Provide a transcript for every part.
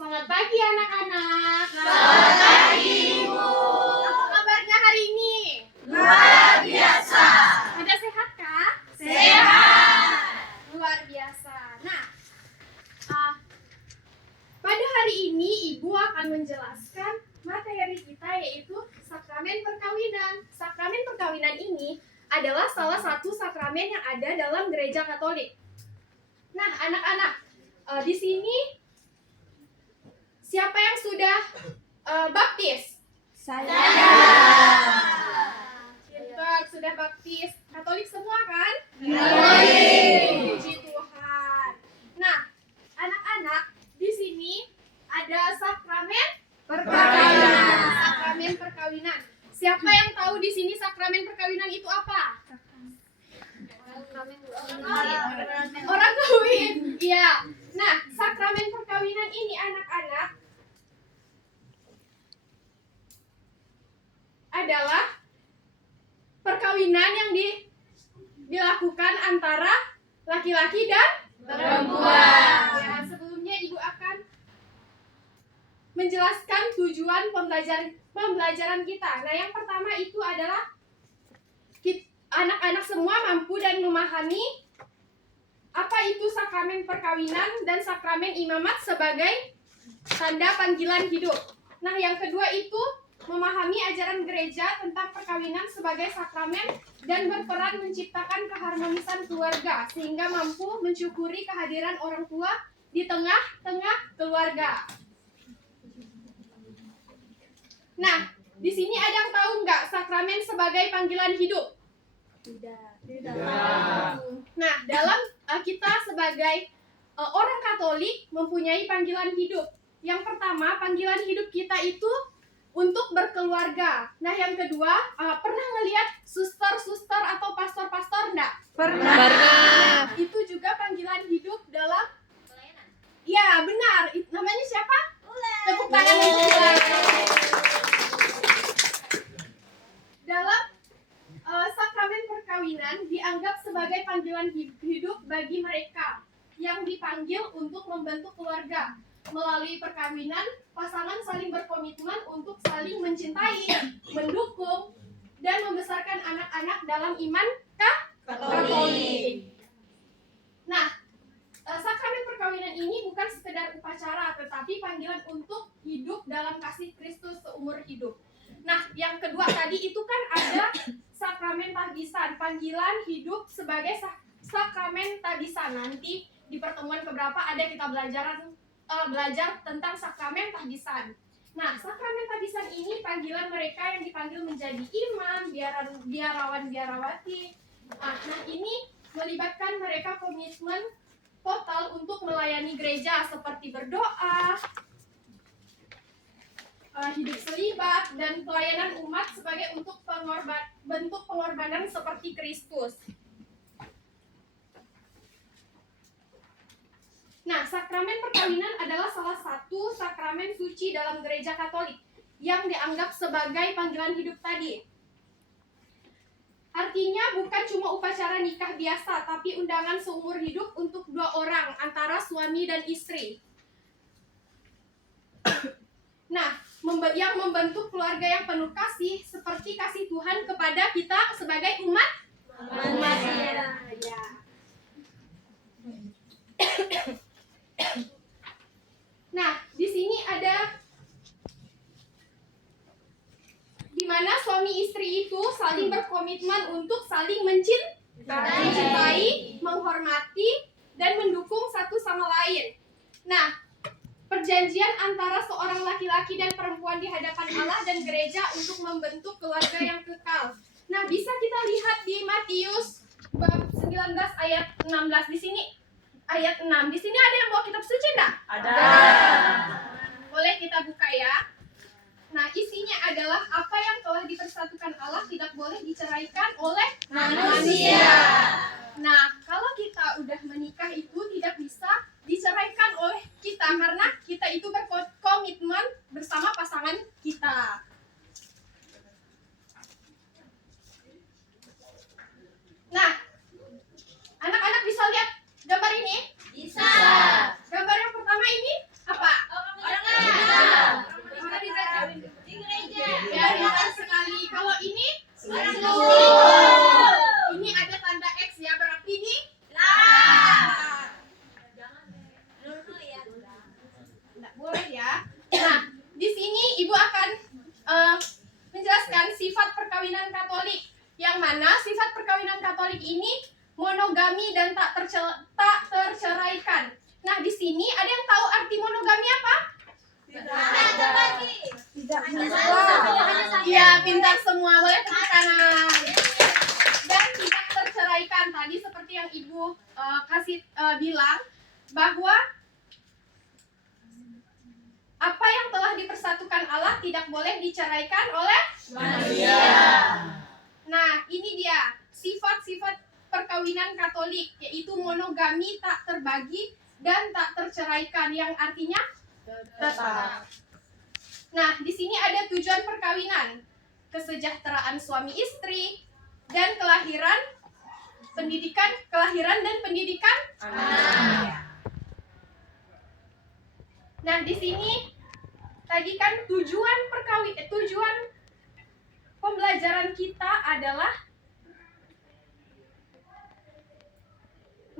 Selamat pagi anak-anak. Selamat pagi, Ibu. Apa kabarnya hari ini? Luar biasa. Pada sehat kah? Sehat. Luar biasa. Nah, pada hari ini Ibu akan menjelaskan materi kita, yaitu sakramen perkawinan. Sakramen perkawinan ini adalah salah satu sakramen yang ada dalam gereja Katolik. Nah, anak-anak, di sini siapa yang sudah baptis? Saya. Pintar, sudah baptis. Katolik semua kan? Katolik. Puji Tuhan. Nah, anak-anak, di sini ada sakramen Perkawinan. Sakramen perkawinan. Siapa yang tahu di sini sakramen perkawinan itu apa? Orang kawin. Iya. Nah, sakramen perkawinan ini anak-anak adalah perkawinan yang dilakukan antara laki-laki dan Perempuan. Ya, sebelumnya Ibu akan menjelaskan tujuan pembelajaran kita. Nah, yang pertama itu adalah anak-anak semua mampu dan memahami apa itu sakramen perkawinan dan sakramen imamat sebagai tanda panggilan hidup. Nah, yang kedua itu memahami ajaran gereja tentang perkawinan sebagai sakramen dan berperan menciptakan keharmonisan keluarga sehingga mampu mensyukuri kehadiran orang tua di tengah-tengah keluarga. Nah, di sini ada yang tahu nggak sakramen sebagai panggilan hidup? Tidak. Nah, dalam kita sebagai orang Katolik mempunyai panggilan hidup. Yang pertama, panggilan hidup kita itu untuk berkeluarga. Nah, yang kedua, pernah ngelihat suster-suster atau pastor-pastor enggak? Pernah. Itu juga panggilan hidup dalam pelayanan. Iya, benar. Namanya siapa? Tepuk tangan untuk Ulan. Dalam sakramen perkawinan dianggap sebagai panggilan hidup bagi mereka yang dipanggil untuk membentuk keluarga. Melalui perkawinan, pasangan saling berkomitmen untuk saling mencintai, mendukung, dan membesarkan anak-anak dalam iman Katolik. Nah, sakramen perkawinan ini bukan sekedar upacara, tetapi panggilan untuk hidup dalam kasih Kristus seumur hidup. Nah, yang kedua tadi itu kan ada sakramen tahbisan, panggilan hidup sebagai sakramen tahbisan. Nanti di pertemuan keberapa ada kita belajar tentang sakramen tahbisan. Nah, sakramen tahbisan ini panggilan mereka yang dipanggil menjadi imam, biarawan, biarawati. Nah, ini melibatkan mereka komitmen total untuk melayani gereja seperti berdoa, hidup selibat, dan pelayanan umat sebagai bentuk pengorbanan seperti Kristus. Nah, sakramen perkawinan adalah salah satu sakramen suci dalam gereja Katolik yang dianggap sebagai panggilan hidup tadi. Artinya bukan cuma upacara nikah biasa, tapi undangan seumur hidup untuk dua orang antara suami dan istri. Nah, yang membentuk keluarga yang penuh kasih seperti kasih Tuhan kepada kita sebagai umatnya. Ya. Nah, di sini ada di mana suami istri itu saling berkomitmen untuk saling mencintai, menghormati, dan mendukung satu sama lain. Nah, perjanjian antara seorang laki-laki dan perempuan di hadapan Allah dan gereja untuk membentuk keluarga yang kekal. Nah, bisa kita lihat di Matius bab 19 ayat 16 di sini. Ayat 6. Di sini ada yang bawa kitab suci enggak? Ada. Boleh kita buka ya. Nah, isinya adalah apa yang telah dipersatukan Allah tidak boleh diceraikan oleh Manusia. Nah, kalau kita udah menikah itu tidak bisa diceraikan oleh kita karena kita itu berkomitmen bersama pasangan kita. Nah, anak-anak bisa lihat gambar ini? Bisa. Gambar yang pertama ini apa? Orang ini monogami dan tak terceraikan. Nah, di sini ada yang tahu arti monogami apa? Iya, pintar semua. Boleh tepuk tangan. Dan tidak terceraikan. Tadi seperti yang Ibu bilang, bahwa apa yang telah dipersatukan Allah tidak boleh diceraikan oleh Manusia. Nah, ini dia sifat-sifat perkawinan Katolik, yaitu monogami, tak terbagi, dan tak terceraikan, yang artinya tetap. Nah, di sini ada tujuan perkawinan: kesejahteraan suami istri, dan kelahiran dan pendidikan anak. Nah, di sini tadi kan tujuan pembelajaran kita adalah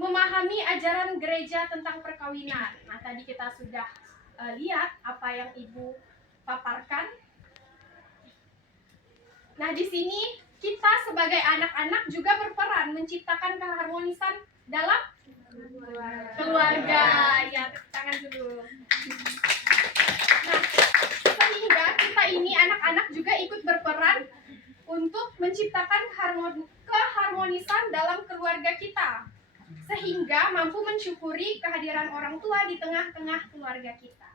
memahami ajaran gereja tentang perkawinan. Nah, tadi kita sudah lihat apa yang Ibu paparkan. Nah, di sini kita sebagai anak-anak juga berperan menciptakan keharmonisan dalam keluarga. Ya, tepuk tangan dulu. Nah, sehingga kita ini anak-anak juga ikut berperan untuk menciptakan keharmonisan dalam keluarga kita, sehingga mampu mensyukuri kehadiran orang tua di tengah-tengah keluarga kita.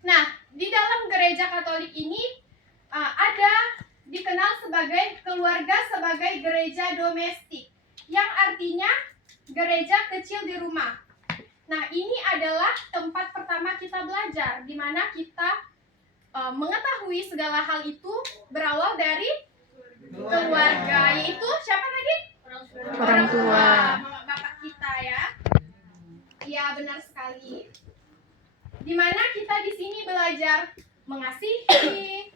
Nah, di dalam gereja Katolik ini ada dikenal sebagai keluarga sebagai gereja domestik, yang artinya gereja kecil di rumah. Nah, ini adalah tempat pertama kita belajar, di mana kita mengetahui segala hal itu berawal dari keluarga, yaitu siapa tadi? Orang tua. Mama bapak kita ya. Iya, benar sekali. Di mana kita di sini belajar mengasihi,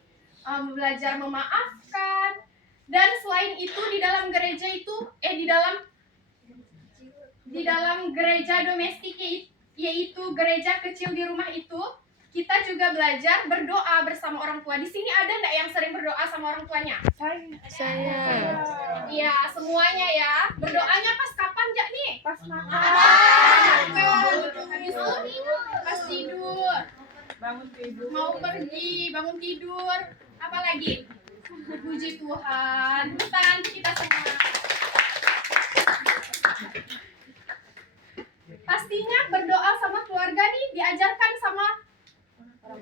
belajar memaafkan, dan selain itu di dalam gereja itu di dalam gereja domestik, yaitu gereja kecil di rumah itu, kita juga belajar berdoa bersama orang tua. Di sini ada enggak yang sering berdoa sama orang tuanya? Saya. Iya, semuanya ya. Berdoanya pas kapan, Jak nih? Pas makan. Habis itu pas tidur. Bangun tidur. Mau pergi, bangun tidur. Apa lagi? Puji Tuhan. Tepuk tangan kita semua. Pastinya berdoa sama keluarga nih diajarkan sama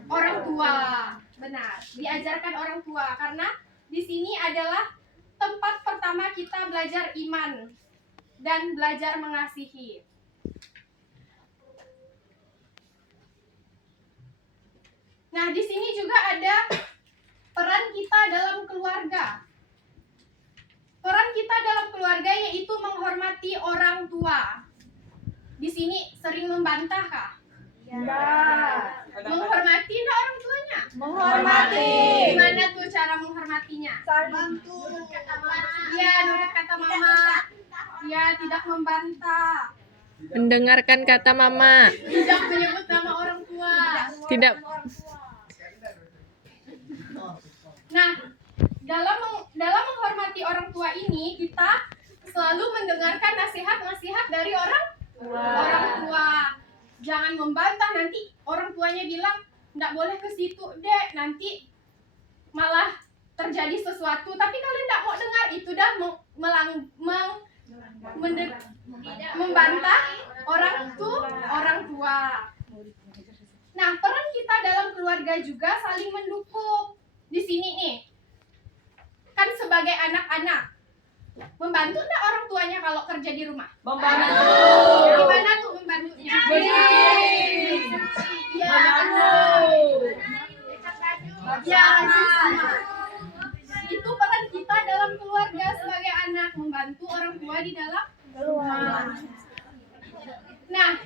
orang tua. Benar, diajarkan orang tua, karena di sini adalah tempat pertama kita belajar iman dan belajar mengasihi. Nah, di sini juga ada peran kita dalam keluarga. Peran kita dalam keluarga yaitu menghormati orang tua. Di sini sering membantah kah? Enggak. Menghormati enggak orang tuanya? Menghormati. Gimana tuh cara menghormatinya? Saling. Iya, nurut kata mama. Iya, tidak membantah. Mendengarkan kata mama. Tidak menyebut nama orang tua. Tidak. Nah, dalam menghormati orang tua ini, kita selalu mendengarkan nasihat-nasihat dari orang tua. Jangan membantah, nanti orang tuanya bilang nggak boleh ke situ, Dek, nanti malah terjadi sesuatu. Tapi kalian nggak mau dengar, itu dah membantah orang tua. Nah, peran kita dalam keluarga juga saling mendukung. Di sini nih, kan sebagai anak-anak, membantu enggak orang tuanya kalau kerja di rumah? Membantu. Gimana tuh membantunya? Iya, ya, sama. Itu peran kita dalam keluarga sebagai anak, membantu orang tua di dalam rumah. Nah,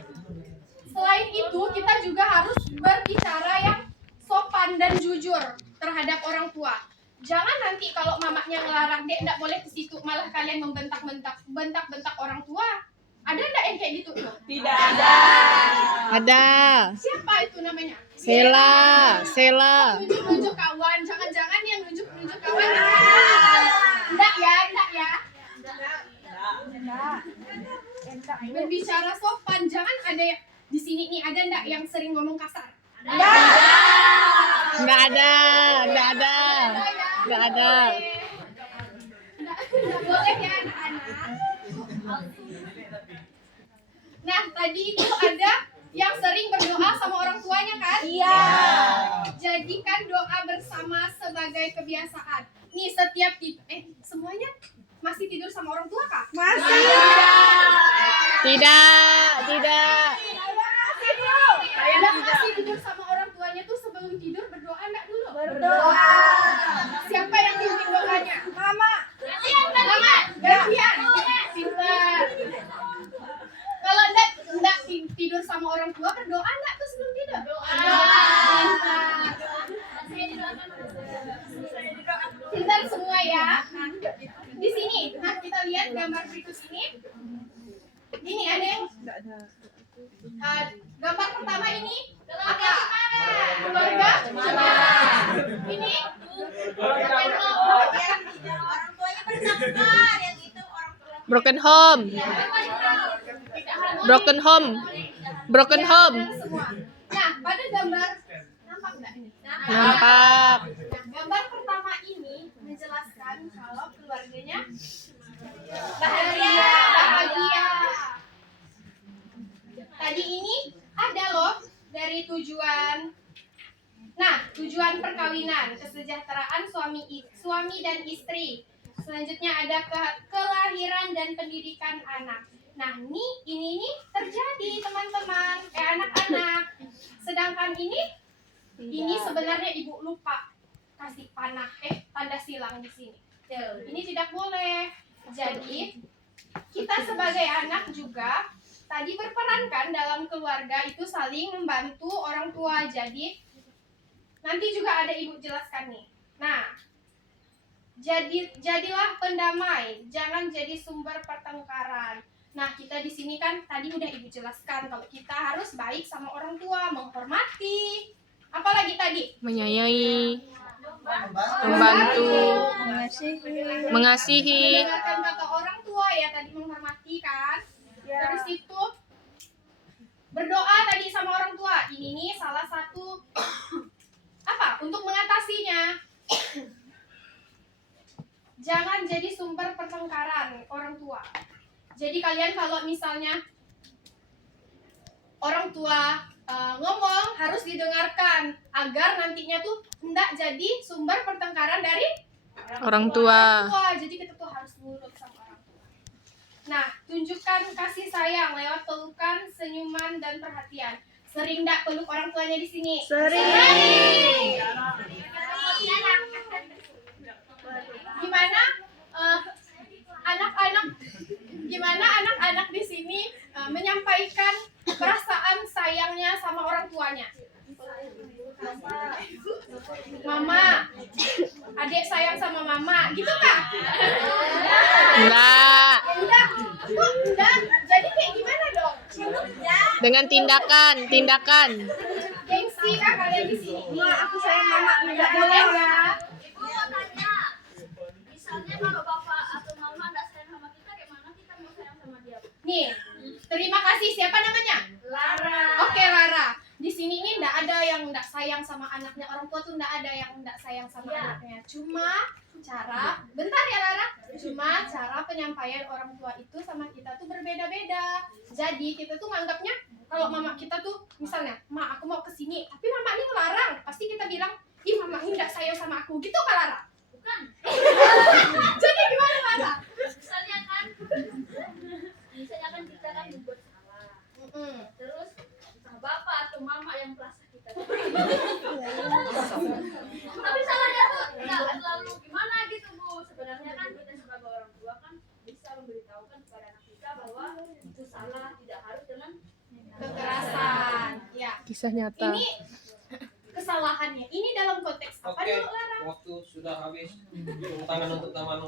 selain itu kita juga harus berbicara yang sopan dan jujur terhadap orang tua. Jangan nanti kalau mamanya ngelarang, Dek, enggak boleh ke situ, malah kalian membentak-bentak orang tua. Ada enggak yang kayak gitu tuh? Tidak ada. Ada. Siapa itu namanya? Sela. Nunjuk-nunjuk kawan. Jangan-jangan yang nunjuk-nunjuk kawan. Enggak ya. Berbicara sopan, jangan ada yang di sini nih ada enggak yang sering ngomong kasar? Nggak ada. Nggak boleh ya anak-anak. Nah, tadi itu ada yang sering berdoa sama orang tuanya kan? Iya. Jadikan doa bersama sebagai kebiasaan. Nih, setiap semuanya masih tidur sama orang tua kah? Masih. Tidak. Yang masih tidur sama orang tuanya tuh sebelum tidur berdoa enggak dulu? Berdoa. Siapa yang pimpin doanya? Mama. Mama, gantian. Pintar. Kalau enggak tidur sama orang tua berdoa enggak tuh sebelum tidur? Pintar semua ya. Di sini, nah kita lihat gambar berikut ini. Ini ada yang gambar pertama ini apa? Keluarga cemas. Ini Broken home. semua. Nah, pada gambar nampak nggak ini? Nampak. Nah, gambar pertama ini menjelaskan kalau keluarganya bahagia. Tadi ini ada loh dari tujuan. Nah, tujuan perkawinan, kesejahteraan suami dan istri. Selanjutnya ada kelahiran dan pendidikan anak. Nah, ini terjadi teman-teman, anak-anak. Sedangkan ini sebenarnya ibu lupa kasih panah, tanda silang di sini. Ini tidak boleh. Jadi kita sebagai anak juga tadi berperan kan dalam keluarga itu saling membantu orang tua. Jadi nanti juga ada ibu jelaskan nih. Nah, jadilah pendamai, jangan jadi sumber pertengkaran. Nah, kita di sini kan tadi udah ibu jelaskan kalau kita harus baik sama orang tua, menghormati. Apalagi tadi? Menyayangi, membantu, mengasihi. Mendengarkan kata orang tua ya tadi, menghormati kan. Terus itu berdoa tadi sama orang tua. Ini nih salah satu apa? Untuk mengatasinya. Jangan jadi sumber pertengkaran orang tua. Jadi kalian kalau misalnya orang tua ngomong harus didengarkan agar nantinya tuh tidak jadi sumber pertengkaran dari Orang tua. Jadi kita tuh harus nurut sama orang tua. Nah, tunjukkan kasih sayang lewat pelukan, senyuman, dan perhatian. Sering nggak peluk orang tuanya di sini? Sering. Gimana anak-anak di sini menyampaikan perasaan sayangnya sama orang tuanya? Mama, adik sayang sama mama, gitu kah? Enggak. Enggak. Jadi kayak gimana dong? Dengan tindakan. Gengsi kah kalian di sini? Ma, aku sayang mama. Enggak boleh ya. Ibu mau tanya, misalnya kalau bapak atau mama nggak sayang sama kita, gimana kita mau sayang sama dia? Nih, terima kasih. Siapa namanya? Lara. Oke, Lara. Di sini ini enggak ada yang enggak sayang sama anaknya. Orang tua tuh enggak ada yang enggak sayang sama anaknya. Cuma bentar ya Lara. Cuma cara penyampaian orang tua itu sama kita tuh berbeda-beda. Jadi kita tuh nganggapnya kalau mama kita tuh misalnya, "Ma, aku mau ke sini." Tapi mama ini ngelarang. Pasti kita bilang, "Ih, mama ini enggak sayang sama aku." Gitu kan Lara? Bukan. Jadi gimana Lara? Misalnya kan kita kan berbuat salah. Terus bapak atau mama yang merasa kita. Tapi salahnya tuh nggak selalu gimana gitu Bu. Sebenarnya kan kita sebagai orang tua kan bisa memberitahukan kepada anak kita bahwa itu salah, tidak harus dengan Kekerasan. Ya. Kisah nyata. Ini kesalahannya. Ini dalam konteks apa Oke, dulu Lara? waktu sudah habis. Tepuk tangan untuk teman.